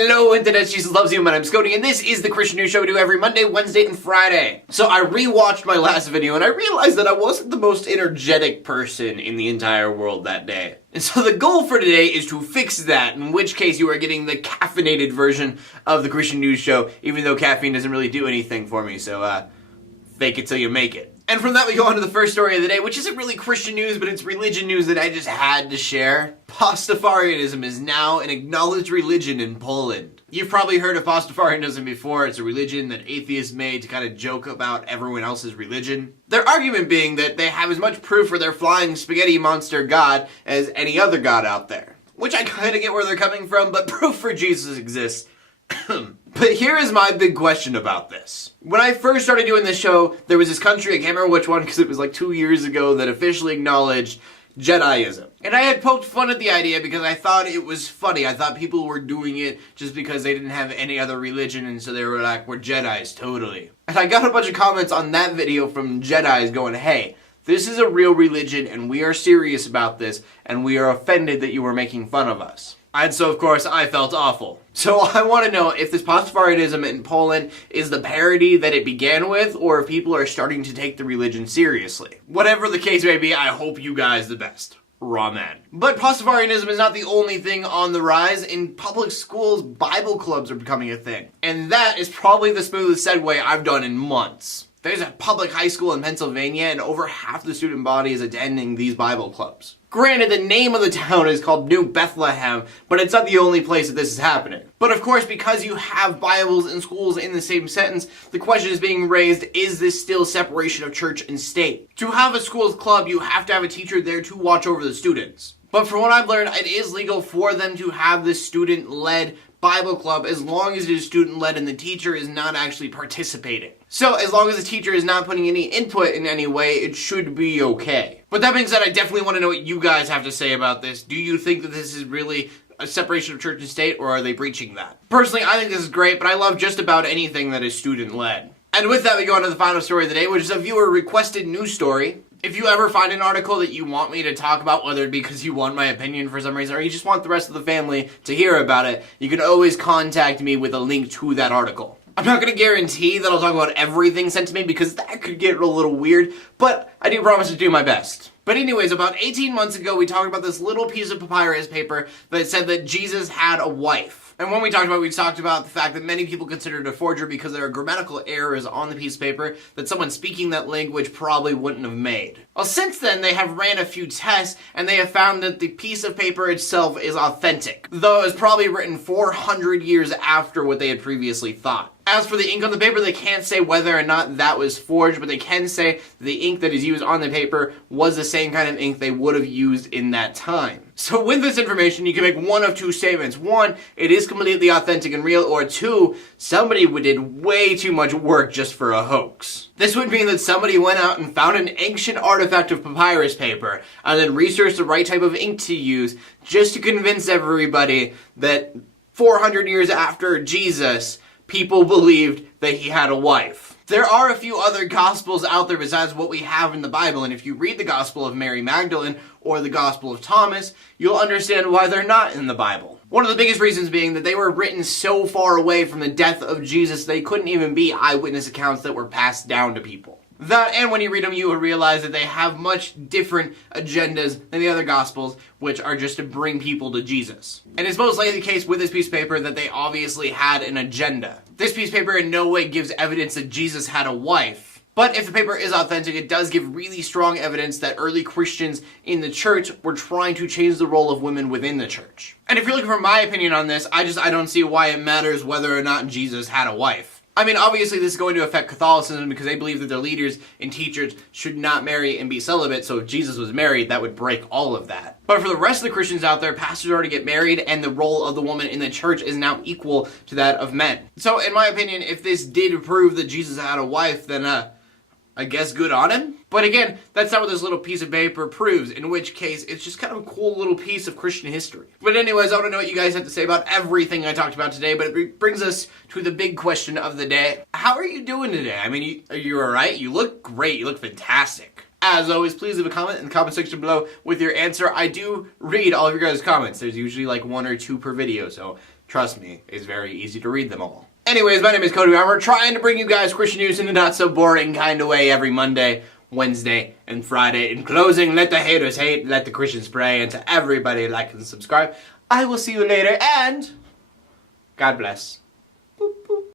Hello internet, Jesus loves you, my name's Cody, and this is the Christian News Show we do every Monday, Wednesday, and Friday. So I rewatched my last video, and I realized that I wasn't the most energetic person in the entire world that day. And so the goal for today is to fix that, in which case you are getting the caffeinated version of the Christian News Show, even though caffeine doesn't really do anything for me, so fake it till you make it. And from that we go on to the first story of the day, which isn't really Christian news, but it's religion news that I just had to share. Pastafarianism is now an acknowledged religion in Poland. You've probably heard of Pastafarianism before. It's a religion that atheists made to kind of joke about everyone else's religion. Their argument being that they have as much proof for their flying spaghetti monster god as any other god out there. Which I kind of get where they're coming from, but proof for Jesus exists. But here is my big question about this. When I first started doing this show, there was this country, I can't remember which one because it was like 2 years ago, that officially acknowledged Jediism. And I had poked fun at the idea because I thought it was funny. I thought people were doing it just because they didn't have any other religion, and so they were like, we're Jedis, totally. And I got a bunch of comments on that video from Jedis going, hey, this is a real religion and we are serious about this and we are offended that you were making fun of us. And so, of course, I felt awful. So I want to know if this Pastafarianism in Poland is the parody that it began with, or if people are starting to take the religion seriously. Whatever the case may be, I hope you guys the best. Raw man. But Pastafarianism is not the only thing on the rise. In public schools, Bible clubs are becoming a thing. And that is probably the smoothest segue I've done in months. There's a public high school in Pennsylvania, and over half the student body is attending these Bible clubs. Granted, the name of the town is called New Bethlehem, but it's not the only place that this is happening. But of course, because you have Bibles and schools in the same sentence, the question is being raised, is this still separation of church and state? To have a school's club, you have to have a teacher there to watch over the students. But from what I've learned, it is legal for them to have this student-led Bible club as long as it is student-led and the teacher is not actually participating. So as long as the teacher is not putting any input in any way, it should be okay. But that being said, I definitely want to know what you guys have to say about this. Do you think that this is really a separation of church and state, or are they breaching that? Personally, I think this is great, but I love just about anything that is student-led. And with that, we go on to the final story of the day, which is a viewer-requested news story. If you ever find an article that you want me to talk about, whether it be because you want my opinion for some reason, or you just want the rest of the family to hear about it, you can always contact me with a link to that article. I'm not going to guarantee that I'll talk about everything sent to me because that could get a little weird, but I do promise to do my best. But anyways, about 18 months ago, we talked about this little piece of papyrus paper that said that Jesus had a wife. And when we talked about the fact that many people consider it a forgery because there are grammatical errors on the piece of paper that someone speaking that language probably wouldn't have made. Well, since then, they have ran a few tests, and they have found that the piece of paper itself is authentic, though it was probably written 400 years after what they had previously thought. As for the ink on the paper, they can't say whether or not that was forged, but they can say the ink that is used on the paper was the same kind of ink they would have used in that time. So with this information, you can make one of two statements. One, it is completely authentic and real, or two, somebody did way too much work just for a hoax. This would mean that somebody went out and found an ancient artifact of papyrus paper, and then researched the right type of ink to use, just to convince everybody that 400 years after Jesus, people believed that he had a wife. There are a few other gospels out there besides what we have in the Bible, and if you read the Gospel of Mary Magdalene or the Gospel of Thomas, you'll understand why they're not in the Bible. One of the biggest reasons being that they were written so far away from the death of Jesus, they couldn't even be eyewitness accounts that were passed down to people. That, and when you read them, you will realize that they have much different agendas than the other Gospels, which are just to bring people to Jesus. And it's most likely the case with this piece of paper that they obviously had an agenda. This piece of paper in no way gives evidence that Jesus had a wife. But if the paper is authentic, it does give really strong evidence that early Christians in the church were trying to change the role of women within the church. And if you're looking for my opinion on this, I don't see why it matters whether or not Jesus had a wife. I mean, obviously this is going to affect Catholicism because they believe that their leaders and teachers should not marry and be celibate, so if Jesus was married, that would break all of that. But for the rest of the Christians out there, pastors already get married, and the role of the woman in the church is now equal to that of men. So, in my opinion, if this did prove that Jesus had a wife, then, I guess good on him. But again, that's not what this little piece of paper proves, in which case it's just kind of a cool little piece of Christian history. But anyways, I want to know what you guys have to say about everything I talked about today, but it brings us to the big question of the day. How are you doing today? I mean, are you alright? You look great. You look fantastic. As always, please leave a comment in the comment section below with your answer. I do read all of your guys' comments. There's usually like 1 or 2 per video, so Trust me, it's very easy to read them all. Anyways, my name is Cody. We're trying to bring you guys Christian news in a not so boring kind of way every Monday, Wednesday, and Friday. In closing, let the haters hate, let the Christians pray, and to everybody like and subscribe, I will see you later, and God bless.